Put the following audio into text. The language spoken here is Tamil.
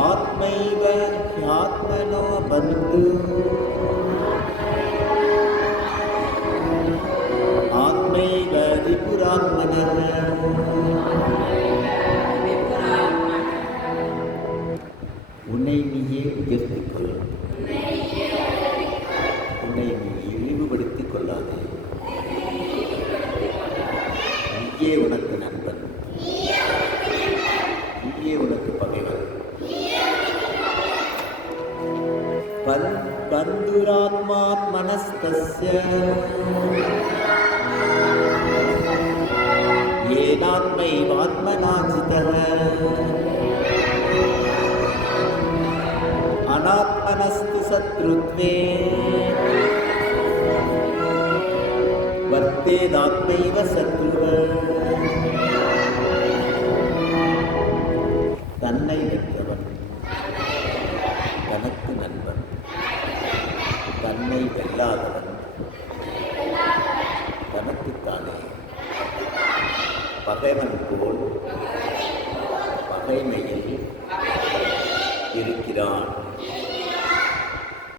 आत्मैव ह्यात्मनो बन्धु आत्मैव विपुरात्मनः உன்னை நீயே உயர்த்திக் கொள், உன்னை நீ இழிவுபடுத்திக் கொள்ளாதே. நீயே உனக்கு நண்பன், நீயே உனக்கு பகைவன். பந்துராத்மாத்மனஸ்தஸ்ய येनात्मैवात्मना जितः अनात्मनस्तु शत्रुत्वे वर्तेदात्मैव शत्रुवः. தன்னை வென்றவன் தனக்கு நண்பன், தன்னை வெல்லாதவன் தனக்குத்தானே பகைவன் போல் பகைமையில் இருக்கிறான்.